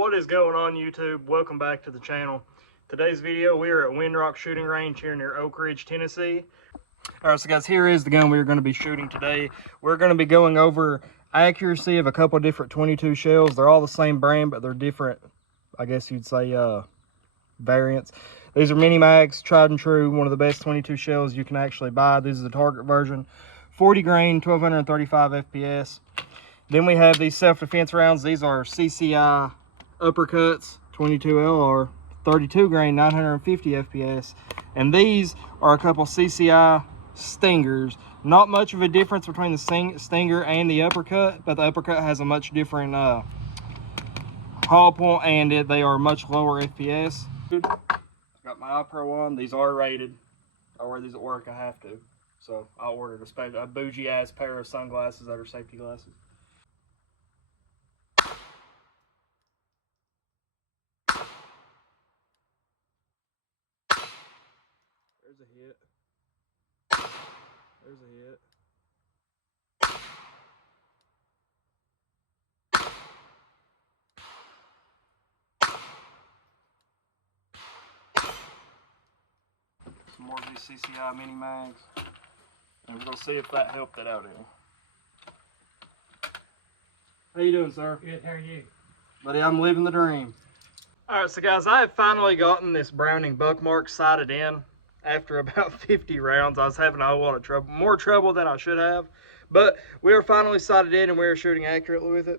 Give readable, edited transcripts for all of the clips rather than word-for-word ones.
What is going on, YouTube? Welcome back to the channel. Today's video, we are at Windrock Shooting Range here near Oak Ridge, Tennessee. Alright, so guys, here is the gun we're going to be shooting today. We're going to be going over accuracy of a couple of different 22 shells. They're all the same brand, but they're different, I guess you'd say, variants. These are Mini-Mags, tried and true, one of the best 22 shells you can actually buy. This is the target version. 40 grain, 1235 FPS. Then we have these self-defense rounds. These are CCI Uppercuts, 22 LR, 32 grain, 950 FPS. And these are a couple CCI Stingers. Not much of a difference between the Stinger and the Uppercut, but the Uppercut has a much different haul point, and they are much lower FPS. Got my iPro on. These are rated. I wear these at work. I have to. So I ordered a bougie ass pair of sunglasses that are safety glasses. There's a hit. There's a hit. Some more of these CCI Mini-Mags. And we're going to see if that helped it out any. How you doing, sir? Good, how are you? Buddy, I'm living the dream. Alright, so guys, I have finally gotten this Browning Buckmark sighted in. After about 50 rounds, I was having a whole lot of trouble. More trouble than I should have. But we are finally sighted in and we are shooting accurately with it.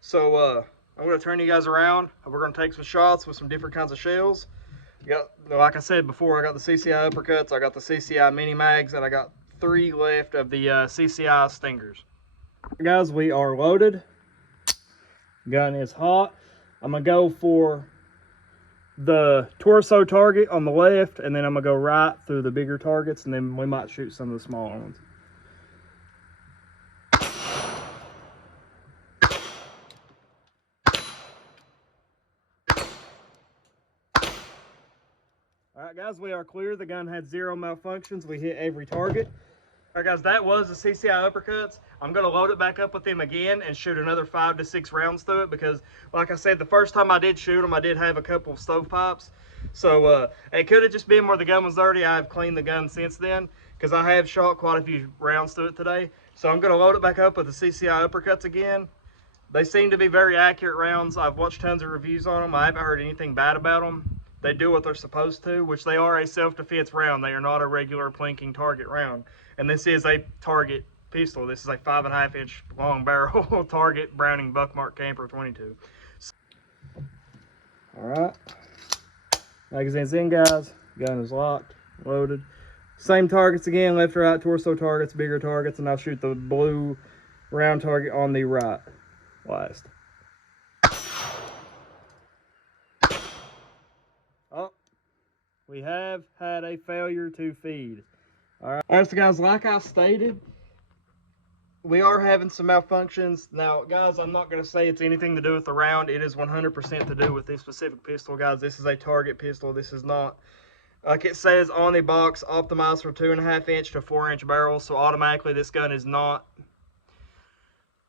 So, I'm going to turn you guys around. We're going to take some shots with some different kinds of shells. Like I said before, I got the CCI Uppercuts, I got the CCI Mini-Mags, and I got 3 left of the CCI Stingers. Guys, we are loaded. Gun is hot. I'm going to go for the torso target on the left, and then I'm going to go right through the bigger targets, and then we might shoot some of the smaller ones. Alright guys, we are clear. The gun had 0 malfunctions. We hit every target. Alright guys, that was the CCI Uppercuts. I'm going to load it back up with them again and shoot another 5 to 6 rounds through it because, like I said, the first time I did shoot them, I did have a couple of stovepipes. So it could have just been where the gun was dirty. I have cleaned the gun since then because I have shot quite a few rounds through it today. So I'm going to load it back up with the CCI Uppercuts again. They seem to be very accurate rounds. I've watched tons of reviews on them. I haven't heard anything bad about them. They do what they're supposed to, which they are a self-defense round. They are not a regular plinking target round. And this is a target pistol. This is a 5.5 inch long barrel target Browning Buckmark Camper 22. Alright. Magazine's in, guys. Gun is locked, loaded. Same targets again, left or right, torso targets, bigger targets, and I'll shoot the blue round target on the right last. Oh, we have had a failure to feed. Alright, so guys, like I stated, we are having some malfunctions. Now, guys, I'm not going to say it's anything to do with the round. It is 100% to do with this specific pistol, guys. This is a target pistol. This is not, like it says on the box, optimized for 2.5 inch to 4 inch barrels. So automatically this gun is not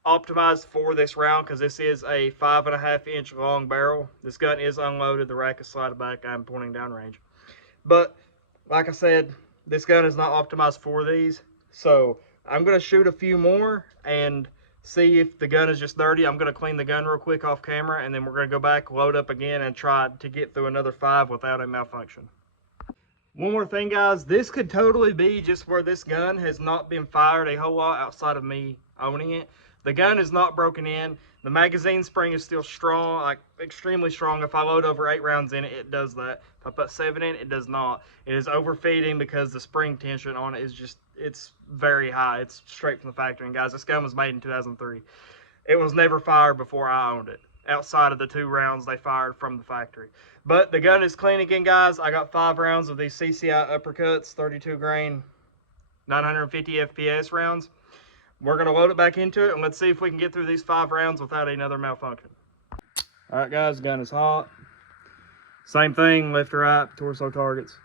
optimized for this round because this is a 5.5 inch long barrel. This gun is unloaded. The rack is slided back. I'm pointing downrange. But like I said, this gun is not optimized for these. So I'm going to shoot a few more and see if the gun is just dirty. I'm going to clean the gun real quick off camera, and then we're going to go back, load up again, and try to get through another 5 without a malfunction. One more thing, guys. This could totally be just where this gun has not been fired a whole lot outside of me owning it. The gun is not broken in. The magazine spring is still strong, like extremely strong. If I load over 8 rounds in it, it does that. If I put 7 in, it does not. It is overfeeding because the spring tension on it is just, it's very high. It's straight from the factory. And guys, this gun was made in 2003. It was never fired before I owned it, outside of the 2 rounds they fired from the factory. But the gun is clean again, guys. I got 5 rounds of these CCI Uppercuts, 32 grain, 950 FPS rounds. We're going to load it back into it, and let's see if we can get through these 5 rounds without another malfunction. Alright guys, gun is hot. Same thing, left or right, torso targets.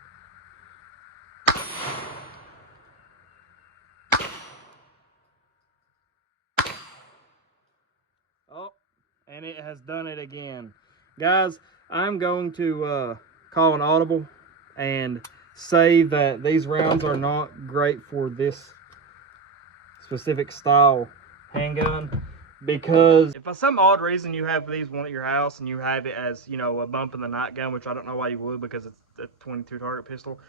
Oh, and it has done it again. Guys, I'm going to call an audible and say that these rounds are not great for this specific style handgun, because if for some odd reason you have these one at your house and you have it as, you know, a bump in the night gun, which I don't know why you would because it's a 22 target pistol,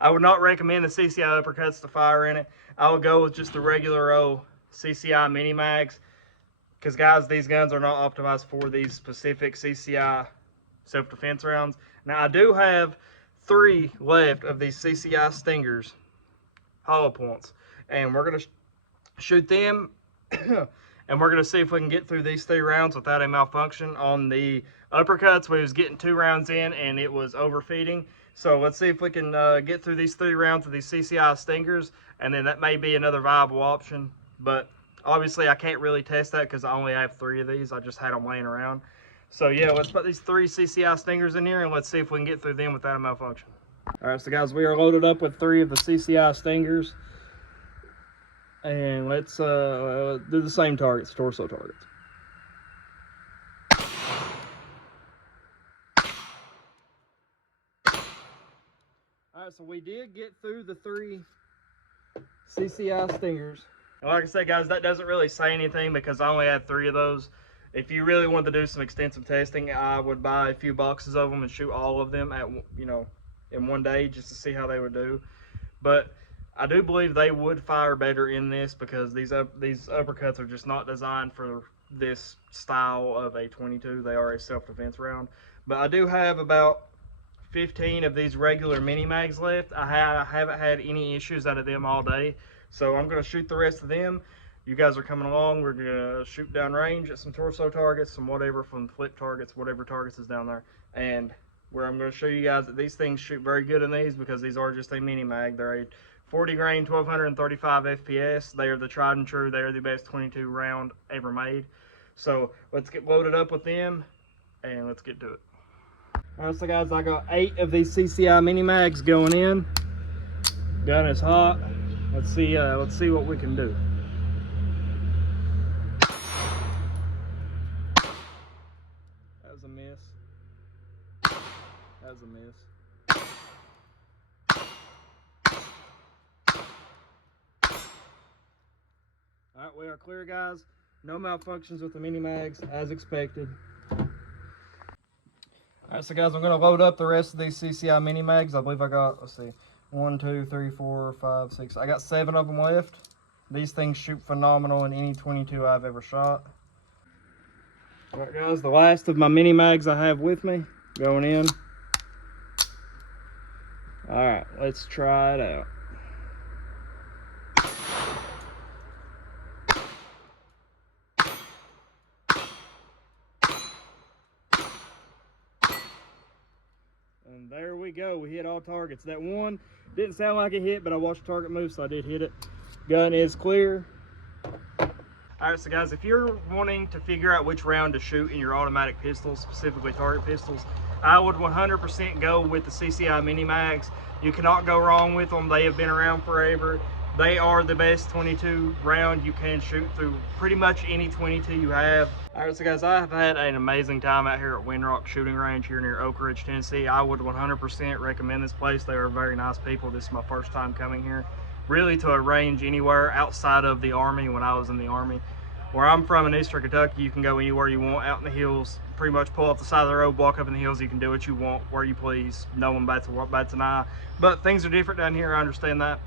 I would not recommend the CCI Uppercuts to fire in it. I would go with just the regular old CCI Mini-Mags, because guys, these guns are not optimized for these specific CCI self-defense rounds. Now I do have 3 left of these CCI Stingers hollow points, and we're going to shoot them and we're going to see if we can get through these 3 rounds without a malfunction. On the uppercuts, we was getting 2 rounds in and it was overfeeding. So let's see if we can get through these 3 rounds of these CCI Stingers, and then that may be another viable option. But obviously I can't really test that because I only have 3 of these. I just had them laying around. So yeah, let's put these 3 CCI Stingers in here and let's see if we can get through them without a malfunction. All right, so guys, we are loaded up with 3 of the CCI Stingers. And let's do the same targets, torso targets. Alright, so we did get through the 3 CCI Stingers. And like I said, guys, that doesn't really say anything because I only had 3 of those. If you really wanted to do some extensive testing, I would buy a few boxes of them and shoot all of them at, you know, in one day just to see how they would do. But I do believe they would fire better in this because these uppercuts are just not designed for this style of a 22. They are a self-defense round. But I do have about 15 of these regular Mini-Mags left. I haven't had any issues out of them all day. So I'm going to shoot the rest of them. You guys are coming along. We're going to shoot down range at some torso targets, some whatever from flip targets, whatever targets is down there. And where I'm going to show you guys that these things shoot very good in these because these are just a Mini-Mag. They're a 40 grain, 1235 FPS. They are the tried and true. They are the best 22 round ever made. So let's get loaded up with them and let's get to it. Alright, so guys, I got 8 of these CCI Mini-Mags going in. Gun is hot. Let's see what we can do. That was a miss. That was a miss. Alright, we are clear, guys. No malfunctions with the Mini-Mags, as expected. Alright, so guys, I'm going to load up the rest of these CCI Mini-Mags. I believe I got, let's see, 1, 2, 3, 4, 5, 6. I got 7 of them left. These things shoot phenomenal in any 22 I've ever shot. Alright, guys, the last of my Mini-Mags I have with me going in. Alright, let's try it out. And there we go. We hit all targets. That one didn't sound like it hit, but I watched the target move, so I did hit it. Gun is clear. Alright, so guys, if you're wanting to figure out which round to shoot in your automatic pistols, specifically target pistols, I would 100% go with the CCI Mini-Mags. You cannot go wrong with them. They have been around forever. They are the best 22 round you can shoot through pretty much any 22 you have. Alright, so guys, I have had an amazing time out here at Windrock Shooting Range here near Oak Ridge, Tennessee. I would 100% recommend this place. They are very nice people. This is my first time coming here, really, to a range anywhere outside of the Army when I was in the Army. Where I'm from in Eastern Kentucky, you can go anywhere you want out in the hills, pretty much pull off the side of the road, walk up in the hills, you can do what you want, where you please. No one bats an eye. But things are different down here, I understand that.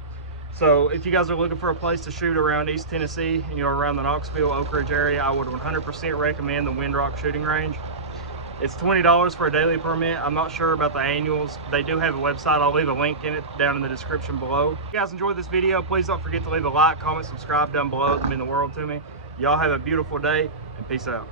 So if you guys are looking for a place to shoot around East Tennessee, and you're around the Knoxville, Oak Ridge area, I would 100% recommend the Windrock Shooting Range. It's $20 for a daily permit. I'm not sure about the annuals. They do have a website. I'll leave a link in it down in the description below. If you guys enjoyed this video, please don't forget to leave a like, comment, subscribe down below. It would mean the world to me. Y'all have a beautiful day, and peace out.